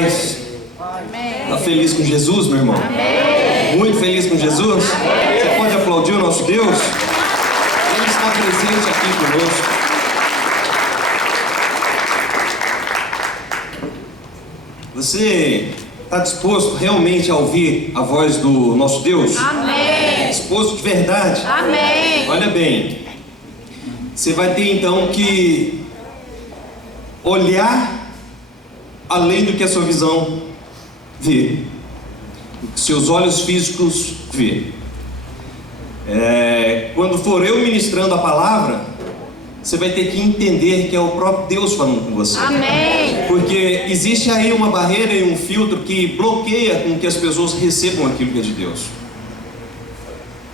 Está feliz com Jesus, meu irmão? Amém. Muito feliz com Jesus? Amém. Você pode aplaudir o nosso Deus? Ele está presente aqui conosco. Você está disposto realmente a ouvir a voz do nosso Deus? Amém. Disposto de verdade? Amém. Olha bem, você vai ter então que olhar além do que a sua visão vê, o que seus olhos físicos vê. Quando for eu ministrando a palavra, você vai ter que entender que é o próprio Deus falando com você. Amém. Porque existe aí uma barreira e um filtro que bloqueia com que as pessoas recebam aquilo que é de Deus.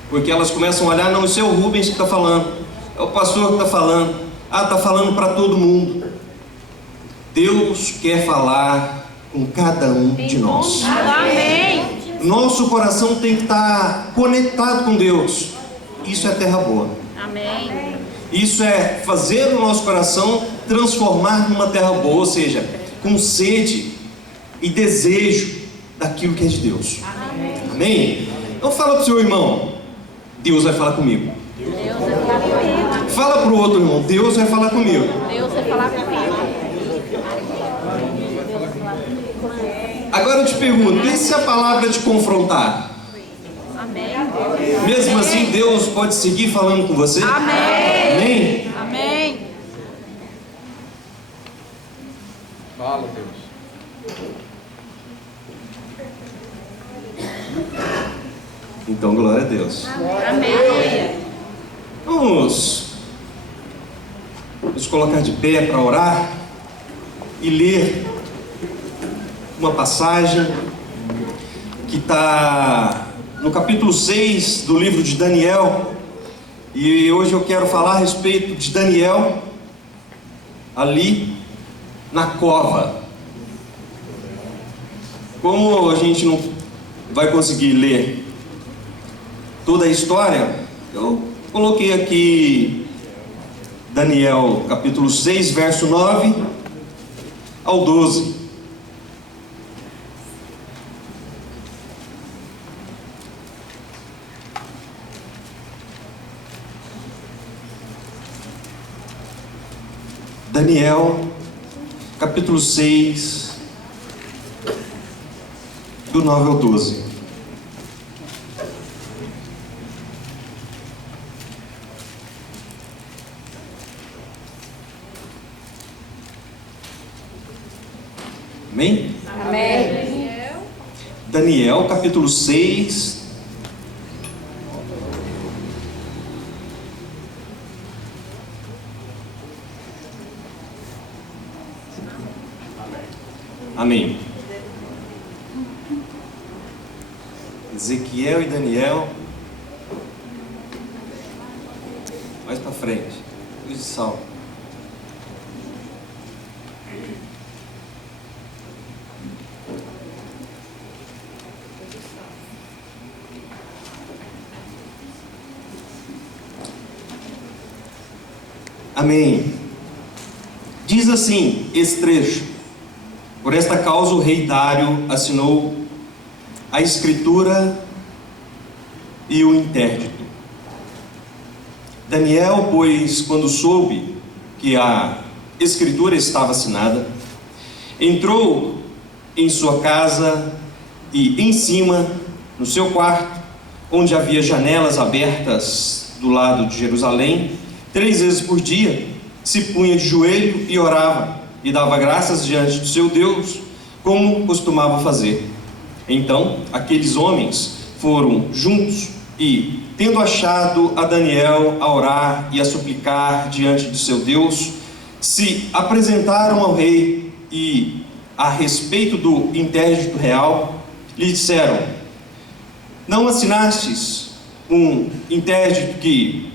Porque elas começam a olhar, não, isso é o Rubens que está falando, é o pastor que está falando, está falando para todo mundo. Deus quer falar com cada um de nós. Amém. Nosso coração tem que estar conectado com Deus. Isso é terra boa. Amém. Isso é fazer o nosso coração transformar numa terra boa, ou seja, com sede e desejo daquilo que é de Deus. Amém? Então fala para o seu irmão, Deus vai falar comigo. Deus vai falar comigo. Fala para o outro irmão, Deus vai falar comigo. Deus vai falar comigo. Agora eu te pergunto, e se a palavra te confrontar? Amém. Mesmo assim, Deus pode seguir falando com você? Amém. Amém? Amém. Fala, Deus. Então, glória a Deus. Amém. Vamos nos colocar de pé para orar e ler uma passagem que está no capítulo 6 do livro de Daniel. E hoje eu quero falar a respeito de Daniel ali na cova. Como a gente não vai conseguir ler toda a história, eu coloquei aqui Daniel capítulo 6, verso 9 ao 12. Daniel, capítulo 6, do 9 ao 12. Amém? Amém. Daniel, capítulo 6. Amém. Ezequiel e Daniel. Mais para frente. Cruz de sal. Amém. Diz assim esse trecho: por esta causa o rei Dário assinou a escritura e o interdito. Daniel, pois, quando soube que a escritura estava assinada, entrou em sua casa e em cima, no seu quarto, onde havia janelas abertas do lado de Jerusalém, 3 vezes por dia, se punha de joelho e orava, e dava graças diante do seu Deus, como costumava fazer. Então, aqueles homens foram juntos e, tendo achado a Daniel a orar e a suplicar diante do seu Deus, se apresentaram ao rei e, a respeito do interdito real, lhe disseram: não assinastes um interdito que,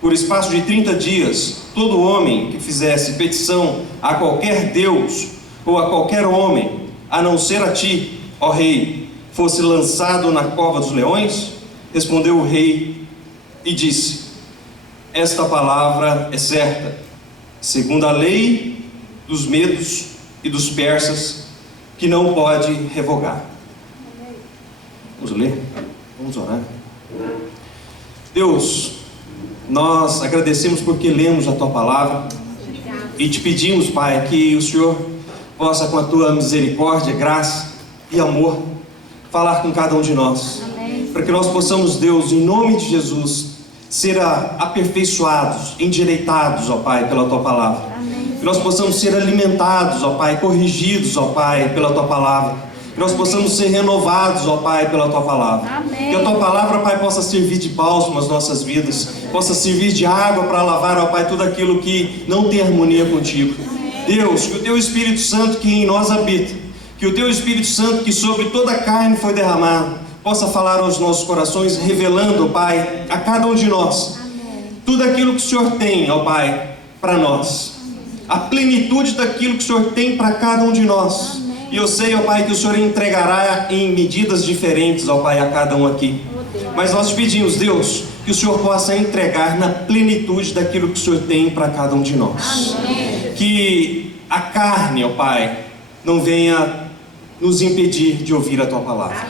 por espaço de 30 dias, todo homem que fizesse petição a qualquer Deus ou a qualquer homem, a não ser a ti, ó rei, fosse lançado na cova dos leões? Respondeu o rei e disse: esta palavra é certa, segundo a lei dos medos e dos persas, que não pode revogar. Vamos ler? Vamos orar. Deus, nós agradecemos porque lemos a Tua Palavra e te pedimos, Pai, que o Senhor possa, com a Tua misericórdia, graça e amor, falar com cada um de nós, para que nós possamos, Deus, em nome de Jesus, ser aperfeiçoados, endireitados, ó Pai, pela Tua Palavra. Que nós possamos ser alimentados, ó Pai, corrigidos, ó Pai, pela Tua Palavra. Que nós possamos ser renovados, ó Pai, pela Tua Palavra. Amém. Que a Tua Palavra, Pai, possa servir de bálsamo às nossas vidas, possa servir de água para lavar, ó Pai, tudo aquilo que não tem harmonia contigo. Deus, que o Teu Espírito Santo que em nós habita, que o Teu Espírito Santo que sobre toda a carne foi derramado, possa falar aos nossos corações, revelando, ó Pai, a cada um de nós, tudo aquilo que o Senhor tem, ó Pai, para nós. A plenitude daquilo que o Senhor tem para cada um de nós. E eu sei, ó Pai, que o Senhor entregará em medidas diferentes, ó Pai, a cada um aqui. Mas nós te pedimos, Deus, que o Senhor possa entregar na plenitude daquilo que o Senhor tem para cada um de nós. Que a carne, ó Pai, não venha nos impedir de ouvir a Tua Palavra.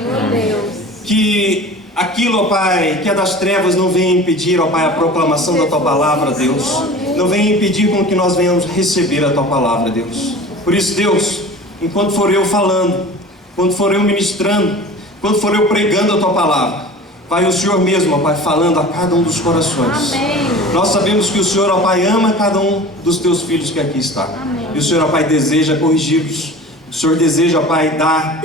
Que aquilo, ó Pai, que é das trevas não venha impedir, ó Pai, a proclamação da Tua Palavra, Deus. Não venha impedir com que nós venhamos receber a Tua Palavra, Deus. Por isso, Deus, enquanto for eu falando, quando for eu ministrando, quando for eu pregando a Tua Palavra, vai o Senhor mesmo, ó Pai, falando a cada um dos corações. Amém. Nós sabemos que o Senhor, ó Pai, ama cada um dos Teus filhos que aqui está. Amém. E o Senhor, ó Pai, deseja corrigi-los. O Senhor deseja, ó Pai, dar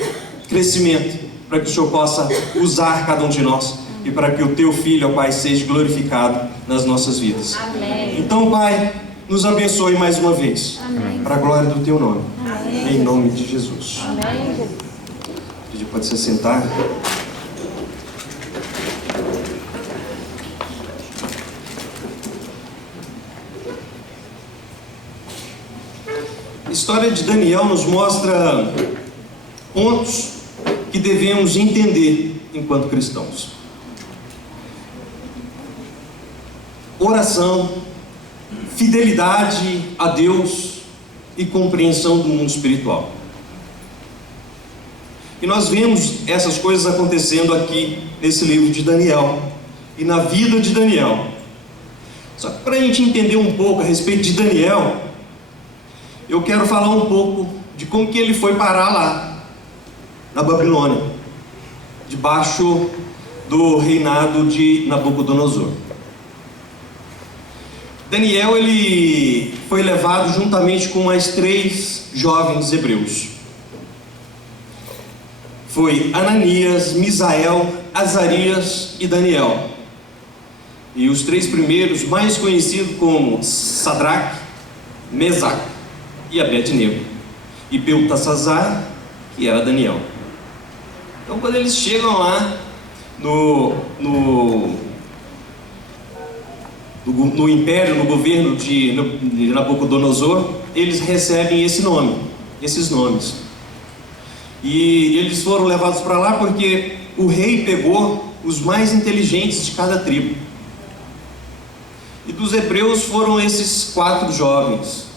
crescimento, para que o Senhor possa usar cada um de nós e para que o Teu Filho, ó Pai, seja glorificado nas nossas vidas. Amém. Então, Pai, nos abençoe mais uma vez, para a glória do Teu nome, em nome de Jesus. Amém. Você pode se sentar. A história de Daniel nos mostra pontos que devemos entender enquanto cristãos. Oração, fidelidade a Deus e compreensão do mundo espiritual. E nós vemos essas coisas acontecendo aqui nesse livro de Daniel e na vida de Daniel. Só que para a gente entender um pouco a respeito de Daniel, eu quero falar um pouco de como que ele foi parar lá na Babilônia, debaixo do reinado de Nabucodonosor. Daniel, ele foi levado juntamente com mais 3 jovens hebreus. Foi Ananias, Misael, Azarias e Daniel. E os 3 primeiros, mais conhecidos como Sadraque, Mesaque e Abednego. E Beltesazar, que era Daniel. Então, quando eles chegam lá no império, no governo de Nabucodonosor, eles recebem esses nomes. E eles foram levados para lá porque o rei pegou os mais inteligentes de cada tribo. E dos hebreus foram esses 4 jovens.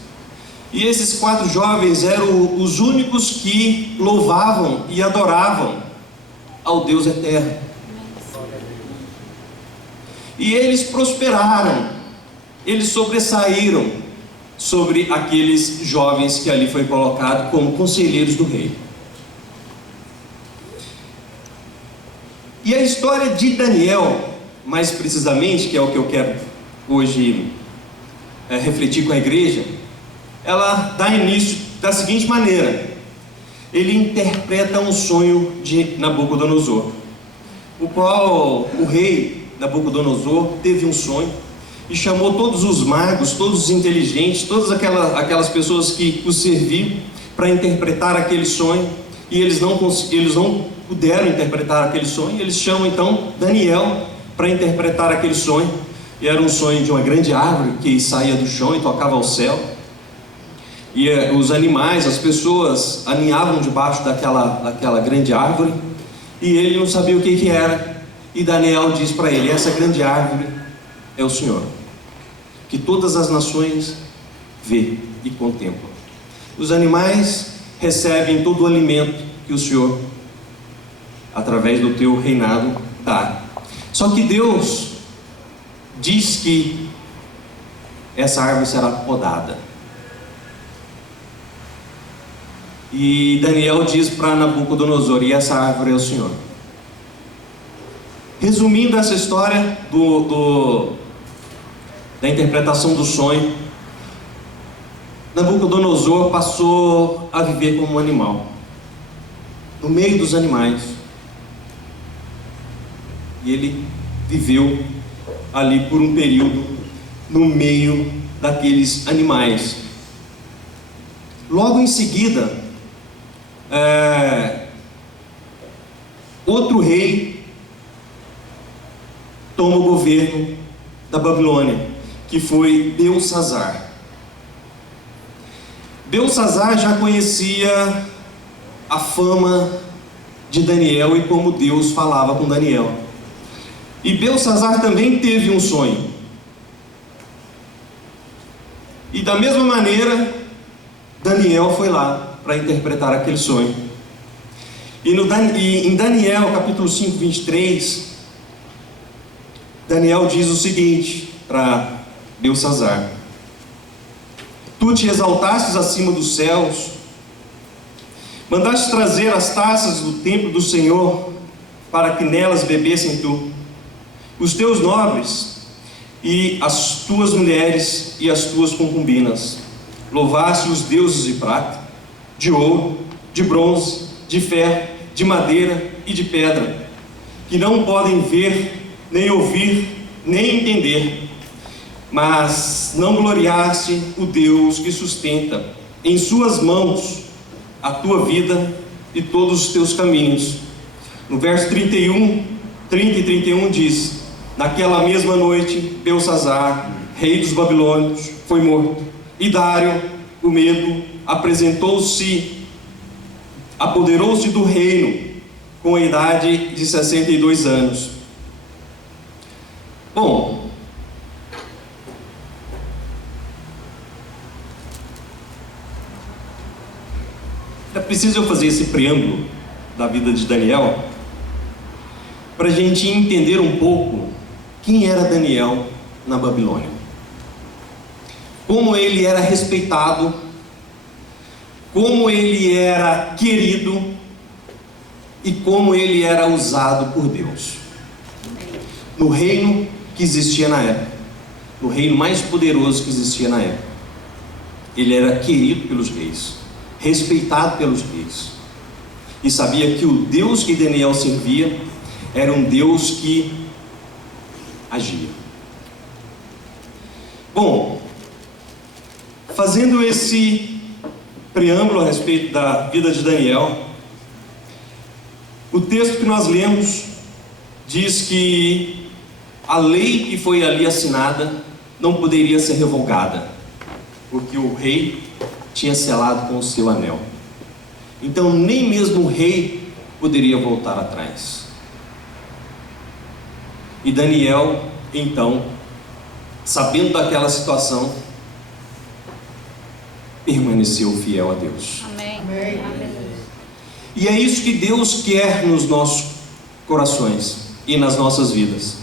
E esses 4 jovens eram os únicos que louvavam e adoravam ao Deus eterno. E eles prosperaram, eles sobressaíram sobre aqueles jovens que ali foi colocado como conselheiros do rei. E a história de Daniel, mais precisamente, que é o que eu quero hoje refletir com a igreja, ela dá início da seguinte maneira: ele interpreta um sonho de Nabucodonosor, o qual o rei Nabucodonosor teve um sonho e chamou todos os magos, todos os inteligentes, todas aquelas pessoas que o serviam para interpretar aquele sonho, e eles não puderam interpretar aquele sonho. E eles chamam então Daniel para interpretar aquele sonho, e era um sonho de uma grande árvore que saía do chão e tocava ao céu, e os animais, as pessoas aninhavam debaixo daquela grande árvore, e ele não sabia o que era. E Daniel diz para ele: essa grande árvore é o Senhor, que todas as nações vê e contemplam. Os animais recebem todo o alimento que o Senhor, através do teu reinado, dá. Só que Deus diz que essa árvore será podada. E Daniel diz para Nabucodonosor: e essa árvore é o Senhor. Resumindo essa história da interpretação do sonho, Nabucodonosor passou a viver como um animal, no meio dos animais. E ele viveu ali por um período no meio daqueles animais. Logo em seguida, outro rei toma o governo da Babilônia, que foi Belsassar. Belsassar já conhecia a fama de Daniel e como Deus falava com Daniel. E Belsassar também teve um sonho. E da mesma maneira, Daniel foi lá para interpretar aquele sonho. E em Daniel capítulo 5, 23, Daniel diz o seguinte para Belsassar: tu te exaltastes acima dos céus, mandaste trazer as taças do templo do Senhor, para que nelas bebessem tu, os teus nobres, e as tuas mulheres e as tuas concubinas. Louvaste os deuses de prata, de ouro, de bronze, de ferro, de madeira e de pedra, que não podem ver, nem ouvir, nem entender. Mas não gloriaste o Deus que sustenta em suas mãos a tua vida e todos os teus caminhos. No verso 30 e 31 diz: naquela mesma noite, Belsassar, rei dos babilônios, foi morto, e Dário, o Medo, apoderou-se do reino com a idade de 62 anos. Bom, é preciso eu fazer esse preâmbulo da vida de Daniel para a gente entender um pouco quem era Daniel na Babilônia, como ele era respeitado, como ele era querido e como ele era usado por Deus no reino que existia na época, no reino mais poderoso que existia na época. Ele era querido pelos reis, respeitado pelos reis, e sabia que o Deus que Daniel servia era um Deus que agia. Bom, fazendo esse preâmbulo a respeito da vida de Daniel, o texto que nós lemos diz que a lei que foi ali assinada não poderia ser revogada, porque o rei tinha selado com o seu anel. Então nem mesmo o rei poderia voltar atrás. E Daniel, então, sabendo daquela situação, permaneceu fiel a Deus. Amém. E é isso que Deus quer nos nossos corações e nas nossas vidas.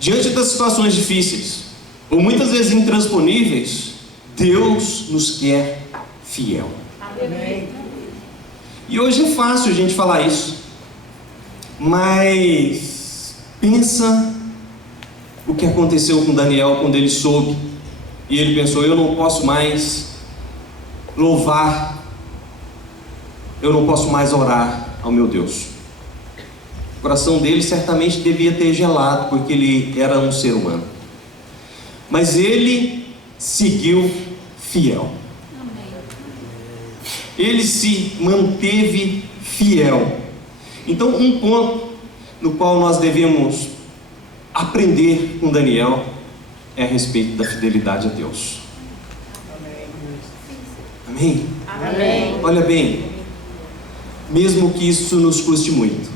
Diante das situações difíceis, ou muitas vezes intransponíveis, Deus nos quer fiel. Amém. E hoje é fácil a gente falar isso, mas pensa o que aconteceu com Daniel quando ele soube, e ele pensou: eu não posso mais louvar, eu não posso mais orar ao meu Deus. O coração dele certamente devia ter gelado, porque ele era um ser humano, mas ele seguiu fiel. Ele se manteve fiel. Então, um ponto no qual nós devemos aprender com Daniel é a respeito da fidelidade a Deus. Amém? Amém. Olha bem, mesmo que isso nos custe muito.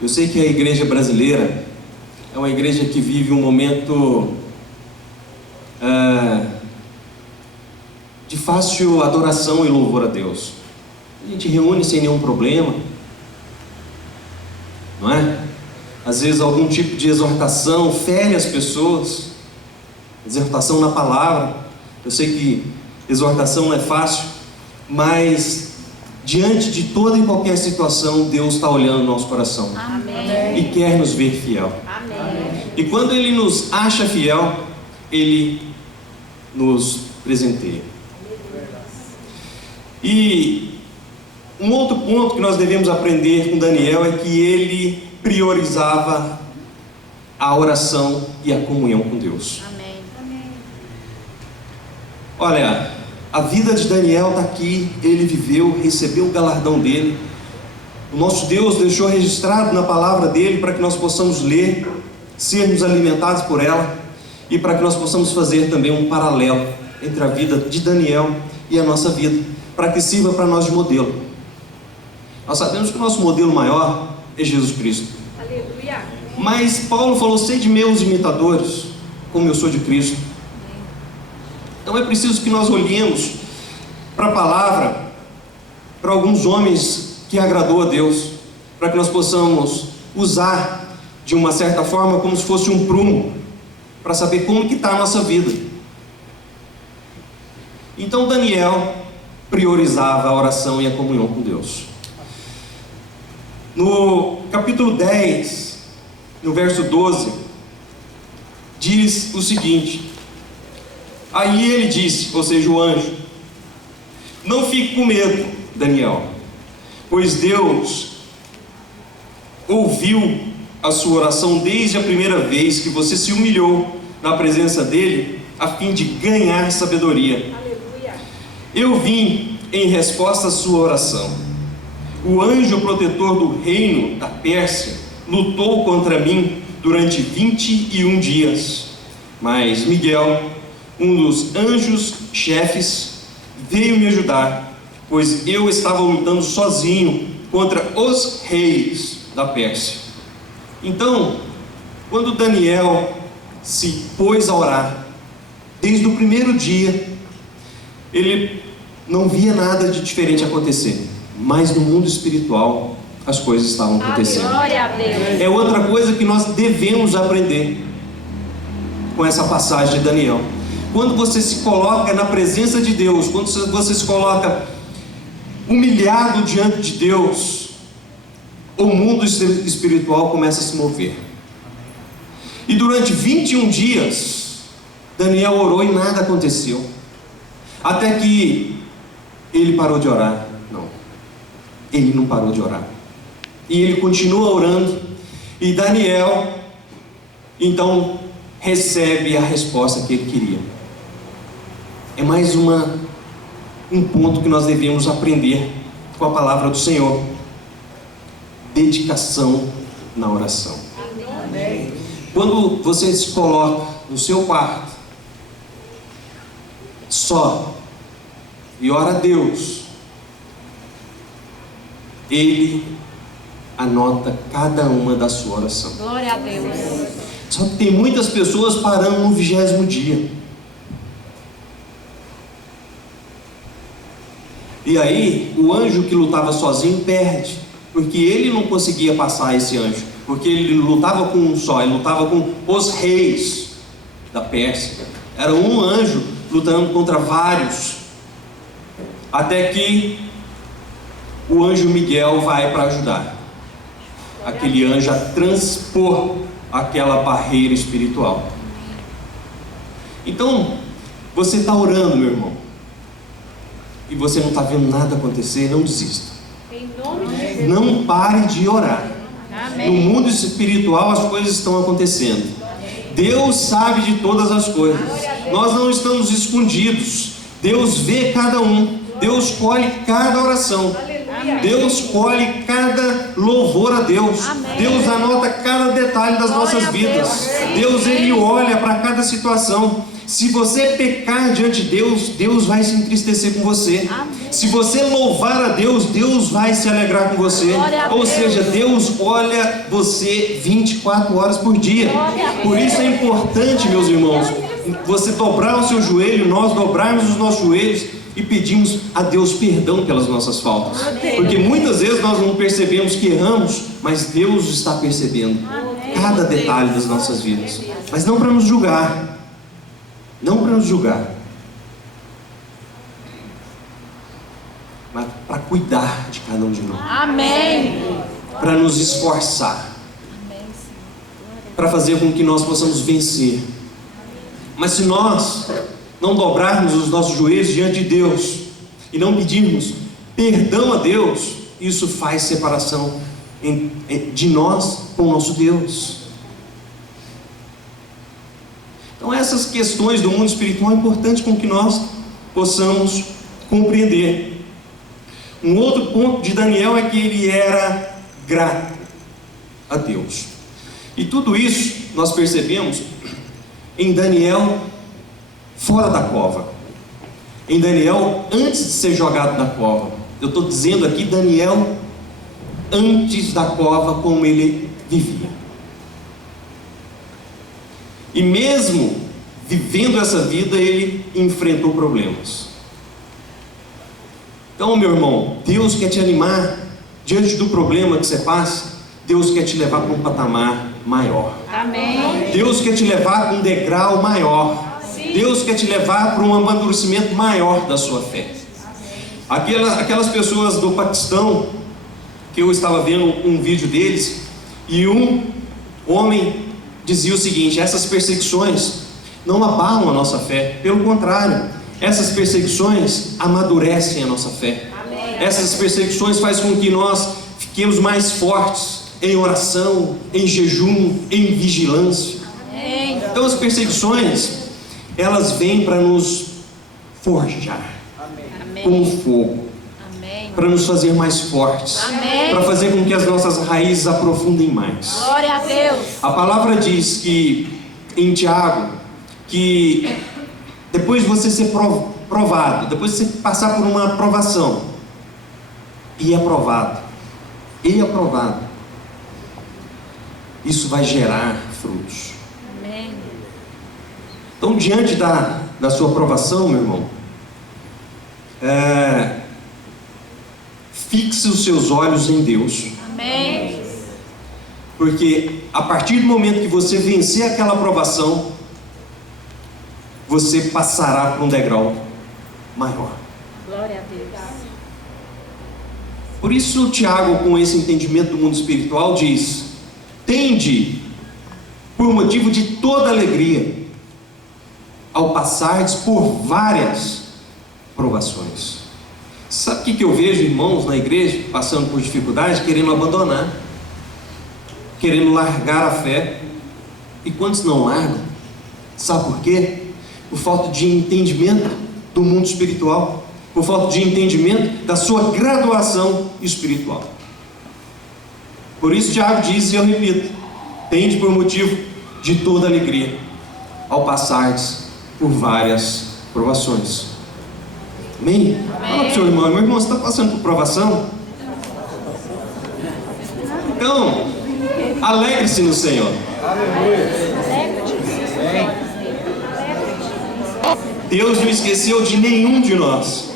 Eu sei que a igreja brasileira é uma igreja que vive um momento de fácil adoração e louvor a Deus. A gente reúne sem nenhum problema, não é? Às vezes algum tipo de exortação fere as pessoas, exortação na palavra. Eu sei que exortação não é fácil, mas diante de toda e qualquer situação, Deus está olhando o nosso coração. Amém. E quer nos ver fiel. Amém. E quando Ele nos acha fiel, Ele nos presenteia. E um outro ponto que nós devemos aprender com Daniel é que ele priorizava a oração e a comunhão com Deus. Amém. Olha, a vida de Daniel está aqui, ele viveu, recebeu o galardão dele. O nosso Deus deixou registrado na palavra dele para que nós possamos ler, sermos alimentados por ela e para que nós possamos fazer também um paralelo entre a vida de Daniel e a nossa vida, para que sirva para nós de modelo. Nós sabemos que o nosso modelo maior é Jesus Cristo. Aleluia. Mas Paulo falou: sede meus imitadores, como eu sou de Cristo. Então é preciso que nós olhemos para a palavra, para alguns homens que agradou a Deus, para que nós possamos usar de uma certa forma como se fosse um prumo, para saber como que está a nossa vida. Então Daniel priorizava a oração e a comunhão com Deus. No capítulo 10, no verso 12, diz o seguinte: aí ele disse, ou seja, o anjo: não fique com medo, Daniel, pois Deus ouviu a sua oração desde a primeira vez que você se humilhou na presença dele, a fim de ganhar sabedoria. Aleluia. Eu vim em resposta à sua oração. O anjo protetor do reino da Pérsia lutou contra mim durante 21 dias. Mas Miguel, um dos anjos chefes, veio me ajudar, pois eu estava lutando sozinho contra os reis da Pérsia. Então, quando Daniel se pôs a orar, desde o primeiro dia, ele não via nada de diferente acontecer. Mas no mundo espiritual as coisas estavam acontecendo. Glória a Deus. É outra coisa que nós devemos aprender com essa passagem de Daniel. Quando você se coloca na presença de Deus, quando você se coloca humilhado diante de Deus, o mundo espiritual começa a se mover. E durante 21 dias Daniel orou e nada aconteceu, até que ele parou de orar. Ele não parou de orar, e ele continua orando, e Daniel então recebe a resposta que ele queria. É mais um ponto que nós devemos aprender com a palavra do Senhor: dedicação na oração. Amém. Quando você se coloca no seu quarto só e ora a Deus, Ele anota cada uma da sua oração. Glória a Deus. Só que tem muitas pessoas parando no 20º dia. E aí, o anjo que lutava sozinho perde, porque ele não conseguia passar esse anjo, porque ele lutava com um só, ele lutava com os reis da Pérsia. Era um anjo lutando contra vários, até que o anjo Miguel vai para ajudar aquele anjo a transpor aquela barreira espiritual. Então, você está orando, meu irmão, e você não está vendo nada acontecer, não desista. Em nome de Jesus. Não pare de orar. Amém. No mundo espiritual as coisas estão acontecendo. Deus sabe de todas as coisas. Nós não estamos escondidos. Deus vê cada um. Deus colhe cada oração. Deus colhe cada louvor a Deus. Amém. Deus anota cada detalhe das nossas vidas. Deus, Ele olha para cada situação. Se você pecar diante de Deus, Deus vai se entristecer com você. Amém. Se você louvar a Deus, Deus vai se alegrar com você. Glória a Ou Deus. seja, Deus olha você 24 horas por dia. Glória a Deus. Por isso é importante, meus irmãos, você dobrar o seu joelho, nós dobrarmos os nossos joelhos e pedimos a Deus perdão pelas nossas faltas. Porque muitas vezes nós não percebemos que erramos, mas Deus está percebendo cada detalhe das nossas vidas. Mas não para nos julgar. Não para nos julgar. Mas para cuidar de cada um de nós. Amém. Para nos esforçar. Para fazer com que nós possamos vencer. Mas se nós não dobrarmos os nossos joelhos diante de Deus e não pedirmos perdão a Deus, isso faz separação de nós com o nosso Deus. Então essas questões do mundo espiritual é importante com que nós possamos compreender. Um outro ponto de Daniel é que ele era grato a Deus. E tudo isso nós percebemos em Daniel fora da cova. Em Daniel antes de ser jogado da cova. Eu estou dizendo aqui Daniel antes da cova, como ele vivia. E mesmo vivendo essa vida, ele enfrentou problemas. Então, meu irmão, Deus quer te animar diante do problema que você passa. Deus quer te levar para um patamar maior. Amém. Deus quer te levar para um degrau maior. Sim. Deus quer te levar para um amadurecimento maior da sua fé. Aquelas pessoas do Paquistão, que eu estava vendo um vídeo deles, e um homem dizia o seguinte: essas perseguições não abalam a nossa fé, pelo contrário, essas perseguições amadurecem a nossa fé. Amém. Essas perseguições fazem com que nós fiquemos mais fortes em oração, em jejum, em vigilância. Amém. Então as perseguições, elas vêm para nos forjar como fogo, Amém. para nos fazer mais fortes, Amém. para fazer com que as nossas raízes aprofundem mais. Glória a Deus. A palavra diz que em Tiago, que depois de você ser provado, depois de você passar por uma provação, e aprovado, isso vai gerar frutos. Amém. Então, diante da sua aprovação, meu irmão, fixe os seus olhos em Deus. Amém. Porque a partir do momento que você vencer aquela aprovação, você passará por um degrau maior. Glória a Deus. Por isso, Tiago, com esse entendimento do mundo espiritual, diz: tende por motivo de toda alegria ao passardes por várias provações. Sabe o que eu vejo, irmãos, na igreja, passando por dificuldades, querendo abandonar, querendo largar a fé. E quantos não largam? Sabe por quê? Por falta de entendimento do mundo espiritual, por falta de entendimento da sua graduação espiritual. Por isso Tiago diz, e eu repito: tende por motivo de toda alegria ao passardes por várias provações. Amém? Fala para o seu irmão: meu irmão, você está passando por provação? Então, alegre-se no Senhor. Deus não esqueceu de nenhum de nós.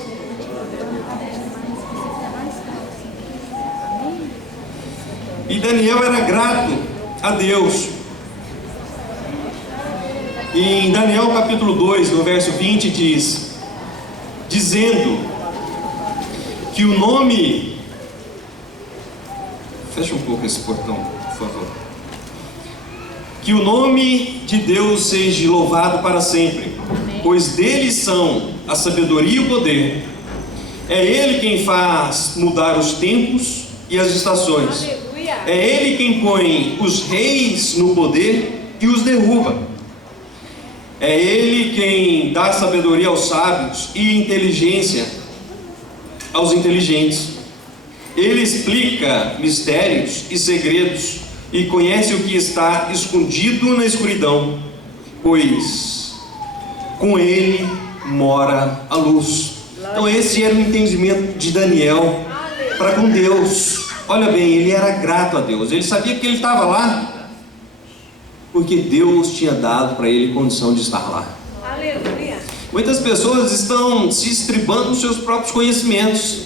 E Daniel era grato a Deus. E em Daniel capítulo 2, no verso 20, diz: dizendo que o nome... Fecha um pouco esse portão, por favor. Que o nome de Deus seja louvado para sempre, pois dele são a sabedoria e o poder. É ele quem faz mudar os tempos e as estações. É ele quem põe os reis no poder e os derruba. É ele quem dá sabedoria aos sábios e inteligência aos inteligentes. Ele explica mistérios e segredos e conhece o que está escondido na escuridão, pois com ele mora a luz. Então esse era o entendimento de Daniel para com Deus. Olha bem, ele era grato a Deus. Ele sabia que ele estava lá porque Deus tinha dado para ele condição de estar lá. Aleluia. Muitas pessoas estão se estribando nos seus próprios conhecimentos.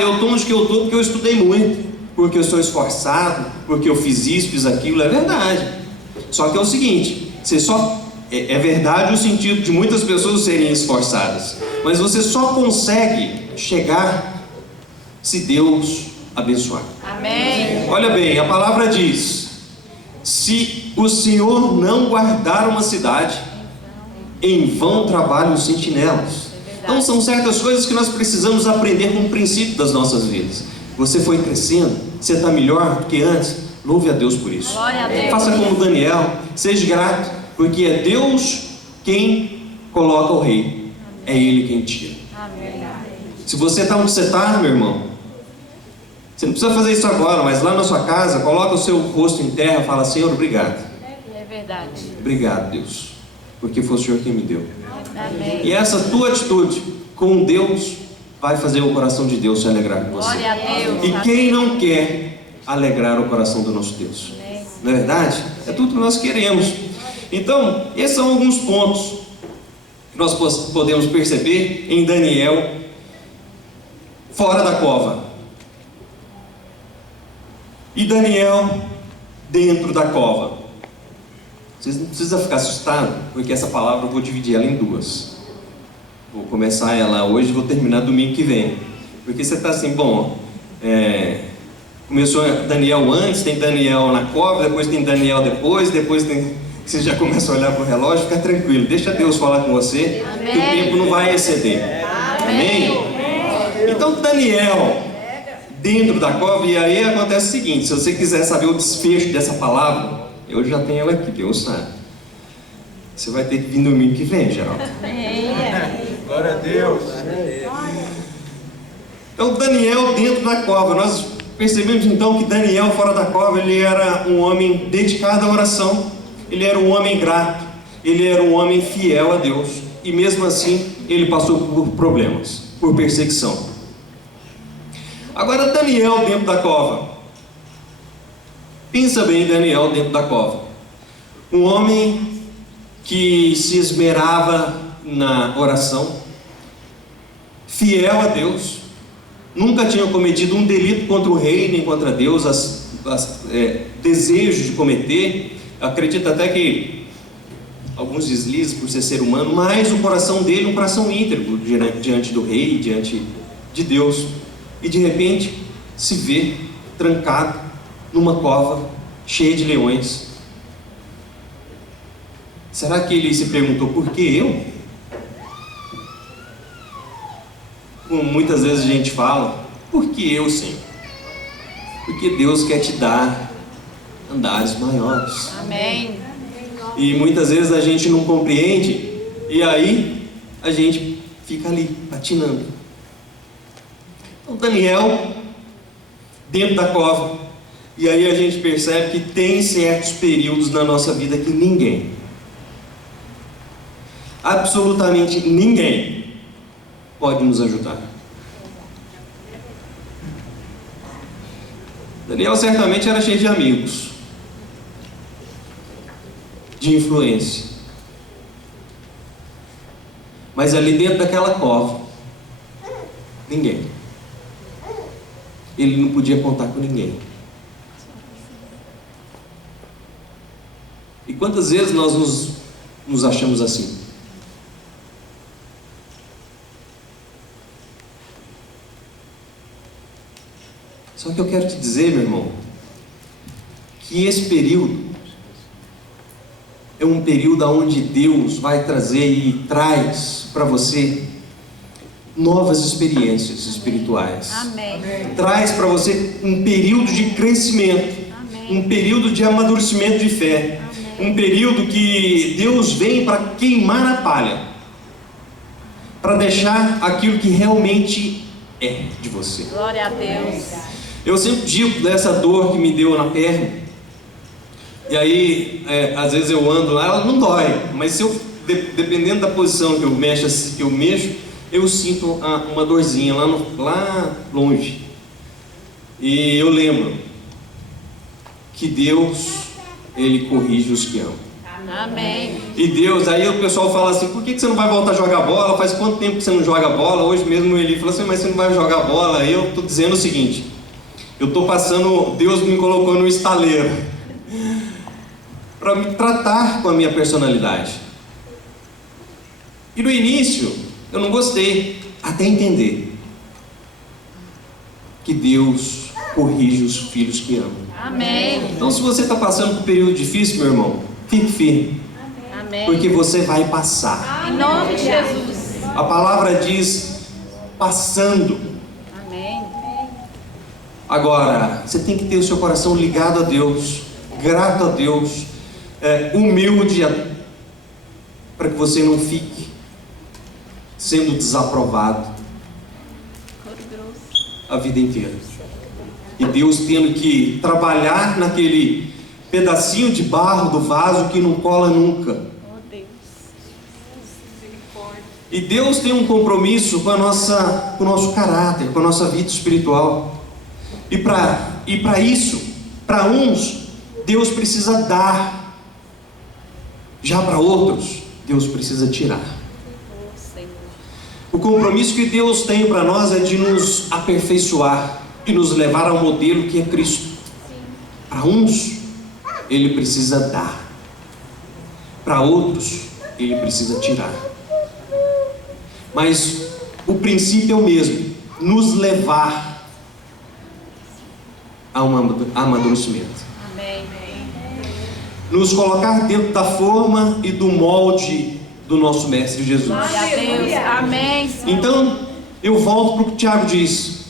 Eu estou onde que eu estou porque eu estudei muito, porque eu sou esforçado, porque eu fiz isso, fiz aquilo. É verdade. Só que é o seguinte, é verdade o sentido de muitas pessoas serem esforçadas, mas você só consegue chegar se Deus abençoar. Amém. Olha bem, a palavra diz: se o Senhor não guardar uma cidade, em vão trabalham os sentinelas. Então são certas coisas que nós precisamos aprender como princípio das nossas vidas. Você foi crescendo, você está melhor do que antes, louve a Deus por isso. Glória a Deus. Faça como Daniel, seja grato, porque é Deus quem coloca o rei, é Ele quem tira. Amém. Se você está onde você está, meu irmão, você não precisa fazer isso agora, mas lá na sua casa, coloca o seu rosto em terra e fala: Senhor, obrigado. É verdade. Obrigado, Deus, porque foi o Senhor quem me deu. Amém. E essa tua atitude com Deus vai fazer o coração de Deus se alegrar com você. Glória a Deus. E quem não quer alegrar o coração do nosso Deus? Não é verdade? É tudo que nós queremos. Então, esses são alguns pontos que nós podemos perceber em Daniel fora da cova. E Daniel dentro da cova. Vocês não precisam ficar assustados, porque essa palavra eu vou dividir ela em duas. Vou começar ela hoje e vou terminar domingo que vem. Porque você está assim, começou Daniel antes, tem Daniel na cova, depois tem Daniel depois tem... Você já começa a olhar para o relógio, fica tranquilo, deixa Deus falar com você, Amém. que o tempo não vai exceder. Amém? Então Daniel dentro da cova, e aí acontece o seguinte: se você quiser saber o desfecho dessa palavra, eu já tenho ela aqui, Deus sabe. Você vai ter que vir no domingo que vem, Geraldo. Glória a Deus. Então Daniel dentro da cova, nós percebemos então que Daniel fora da cova, ele era um homem dedicado à oração, ele era um homem grato, ele era um homem fiel a Deus, e mesmo assim ele passou por problemas, por perseguição. Agora Daniel dentro da cova, pensa bem, Daniel dentro da cova, um homem que se esmerava na oração, fiel a Deus, nunca tinha cometido um delito contra o rei, nem contra Deus, desejos de cometer. Acredito até que alguns deslizes por ser humano, mas o coração dele, um coração íntegro diante do rei, diante de Deus. E de repente se vê trancado numa cova cheia de leões. Será que ele se perguntou: por que eu? Como muitas vezes a gente fala: por que eu, Senhor? Porque Deus quer te dar andares maiores. Amém. E muitas vezes a gente não compreende, e aí a gente fica ali patinando. Então Daniel dentro da cova, e aí a gente percebe que tem certos períodos na nossa vida que ninguém, absolutamente ninguém, pode nos ajudar. Daniel certamente era cheio de amigos, de influência, mas ali dentro daquela cova, ninguém. Ele não podia contar com ninguém. E quantas vezes nós nos achamos assim? Só que eu quero te dizer, meu irmão, que esse período é um período onde Deus vai trazer e traz para você novas experiências espirituais. Amém. Traz para você um período de crescimento, Amém. um período de amadurecimento de fé, um período que Deus vem para queimar a palha, para deixar aquilo que realmente é de você. Glória a Deus. Eu sempre digo dessa dor que me deu na perna, e aí às vezes eu ando lá, ela não dói, mas se eu, dependendo da posição que eu mexo, eu sinto uma dorzinha lá longe. E eu lembro que Deus, Ele corrige os que amam. Amém. E Deus, aí o pessoal fala assim, por que você não vai voltar a jogar bola? Faz quanto tempo que você não joga bola? Hoje mesmo o Eli falou assim, mas você não vai jogar bola? Aí eu estou dizendo o seguinte, eu estou passando, Deus me colocou no estaleiro para me tratar com a minha personalidade. E no início eu não gostei, até entender que Deus corrige os filhos que amam. Amém. Então, se você está passando por um período difícil, meu irmão, fique firme, Amém. porque você vai passar. Em nome de Jesus. A palavra diz passando. Amém. Agora, você tem que ter o seu coração ligado a Deus, grato a Deus, humilde, para que você não fique sendo desaprovado a vida inteira. E Deus tendo que trabalhar naquele pedacinho de barro do vaso que não cola nunca. Oh, Deus. E Deus tem um compromisso com o nosso caráter, com a nossa vida espiritual. E para isso, para uns, Deus precisa dar. Já para outros, Deus precisa tirar. Oh, Senhor. O compromisso que Deus tem para nós é de nos aperfeiçoar e nos levar ao modelo que é Cristo. Para uns, Ele precisa dar. Para outros, Ele precisa tirar. Mas o princípio é o mesmo: nos levar a um amadurecimento. Amém. Nos colocar dentro da forma e do molde do nosso Mestre Jesus. Glória a Deus. Amém. Senhor. Então, eu volto para o que o Tiago diz: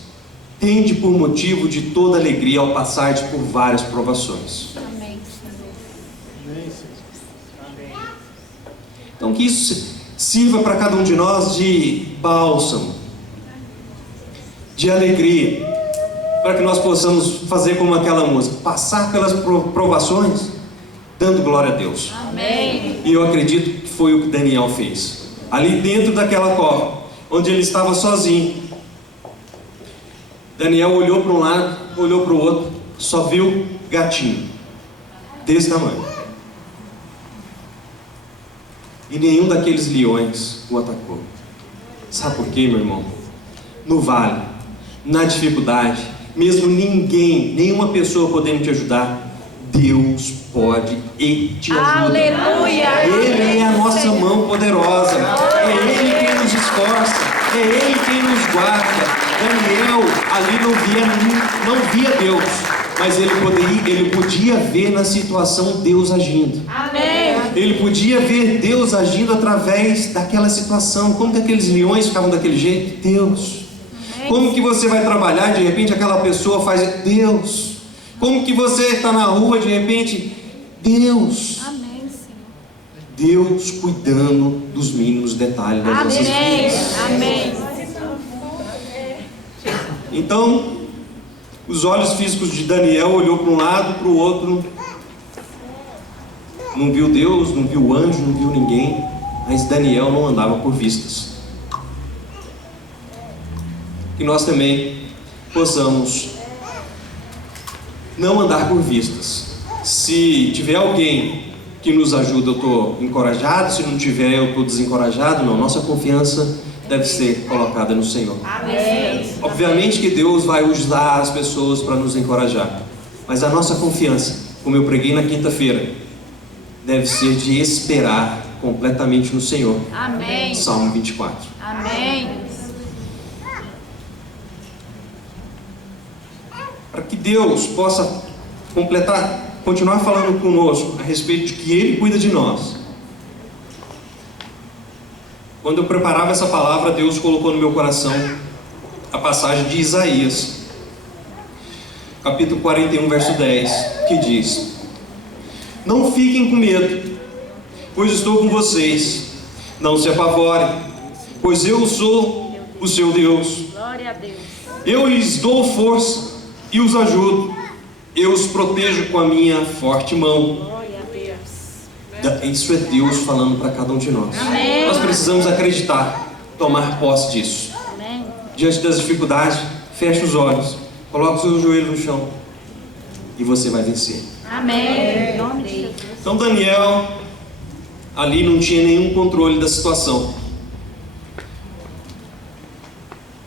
tende por motivo de toda alegria ao passar por várias provações. Amém, Senhor. Então, que isso sirva para cada um de nós de bálsamo, de alegria, para que nós possamos fazer como aquela música, passar pelas provações, dando glória a Deus. Amém. E eu acredito que foi o que Daniel fez, ali dentro daquela cova, onde ele estava sozinho. Daniel olhou para um lado, olhou para o outro, só viu gatinho, desse tamanho. E nenhum daqueles leões o atacou. Sabe por quê, meu irmão? No vale, na dificuldade, mesmo nenhuma pessoa podendo te ajudar, Deus pode e te ajuda. Aleluia. Ele é a nossa mão poderosa. É Ele quem nos esforça. É Ele quem nos guarda. Daniel ali não via Deus, mas ele podia ver na situação Deus agindo. Amém. Ele podia ver Deus agindo através daquela situação. Como que aqueles leões ficavam daquele jeito? Deus. Como que você vai trabalhar, de repente aquela pessoa faz Deus. Como que você está na rua, de repente Deus. Amém, Senhor. Deus cuidando dos mínimos detalhes das nossas Amém. vidas. Amém. Então, os olhos físicos de Daniel olhou para um lado, para o outro, não viu Deus, não viu anjo, não viu ninguém, mas Daniel não andava por vistas. Que nós também possamos não andar por vistas. Se tiver alguém que nos ajuda, eu estou encorajado. Se não tiver, eu estou desencorajado. Não, nossa confiança deve ser colocada no Senhor. Amém. Obviamente que Deus vai usar as pessoas para nos encorajar, mas a nossa confiança, como eu preguei na quinta-feira, deve ser de esperar completamente no Senhor. Amém. Salmo 24. Amém. Para que Deus possa continuar falando conosco a respeito de que Ele cuida de nós. Quando eu preparava essa palavra, Deus colocou no meu coração a passagem de Isaías, capítulo 41, verso 10, que diz: não fiquem com medo, pois estou com vocês. Não se apavorem, pois eu sou o seu Deus. Glória a Deus. Eu lhes dou força e os ajudo. Eu os protejo com a minha forte mão. Glória a Deus. Isso é Deus falando para cada um de nós. Amém. Nós precisamos acreditar, tomar posse disso. Amém. Diante das dificuldades, feche os olhos, coloque o seu joelho no chão e você vai vencer. Amém. Em nome de Jesus. Então Daniel ali não tinha nenhum controle da situação.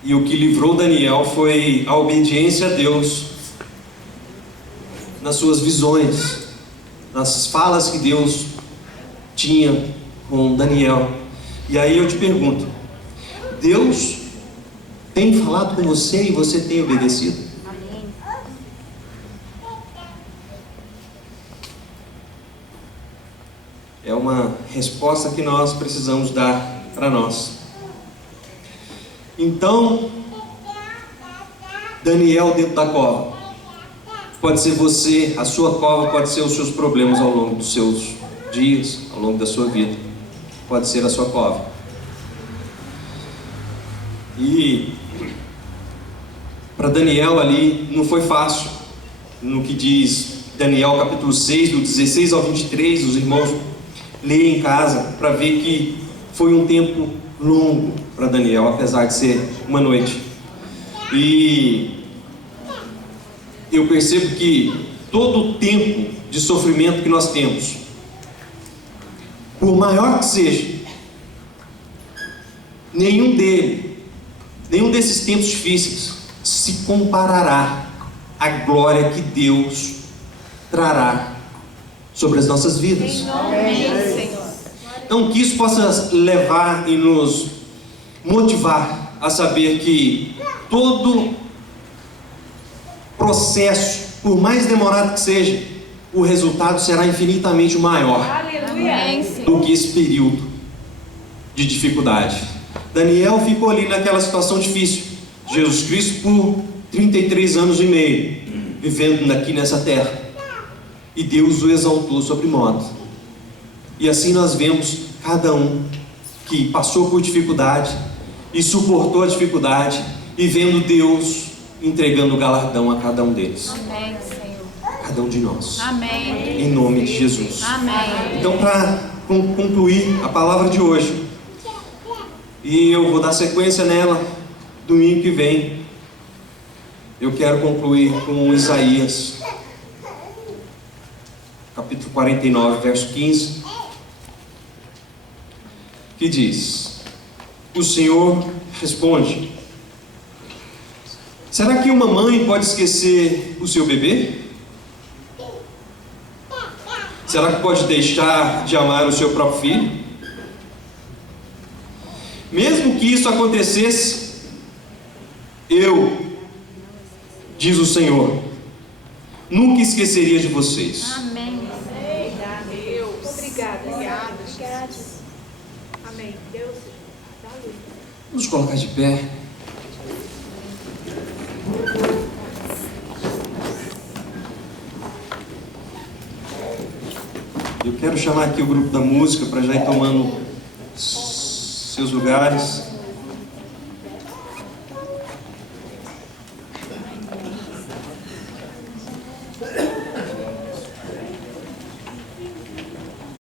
E o que livrou Daniel foi a obediência a Deus nas suas visões, nas falas que Deus tinha com Daniel. E aí eu te pergunto, Deus tem falado com você e você tem obedecido? Amém. É uma resposta que nós precisamos dar para nós. Então, Daniel dentro da cova. Pode ser você, a sua cova pode ser os seus problemas ao longo dos seus dias, ao longo da sua vida. Pode ser a sua cova. E para Daniel ali não foi fácil. No que diz Daniel capítulo 6, do 16 ao 23, os irmãos leem em casa para ver que foi um tempo longo para Daniel, apesar de ser uma noite. E eu percebo que todo o tempo de sofrimento que nós temos, por maior que seja, nenhum desses tempos difíceis se comparará à glória que Deus trará sobre as nossas vidas. Amém, Senhor. Então, que isso possa levar e nos motivar a saber que todo processo, por mais demorado que seja, o resultado será infinitamente maior Amém, Senhor. do que esse período de dificuldade. Daniel ficou ali naquela situação difícil. Jesus Cristo por 33 anos e meio, vivendo aqui nessa terra. E Deus o exaltou sobremodo. E assim nós vemos cada um que passou por dificuldade e suportou a dificuldade, e vendo Deus entregando o galardão a cada um deles. Amém, Senhor. Cada um de nós. Amém. Em nome de Jesus. Amém. Então, para concluir a palavra de hoje, e eu vou dar sequência nela domingo que vem, eu quero concluir com Isaías capítulo 49, verso 15, que diz: o Senhor responde: será que uma mãe pode esquecer o seu bebê? Será que pode deixar de amar o seu próprio filho? Mesmo que isso acontecesse, eu, diz o Senhor, nunca esqueceria de vocês. Amém. Deus. Obrigada. Amém. Deus. Vamos colocar de pé. Eu quero chamar aqui o grupo da música para já ir tomando seus lugares.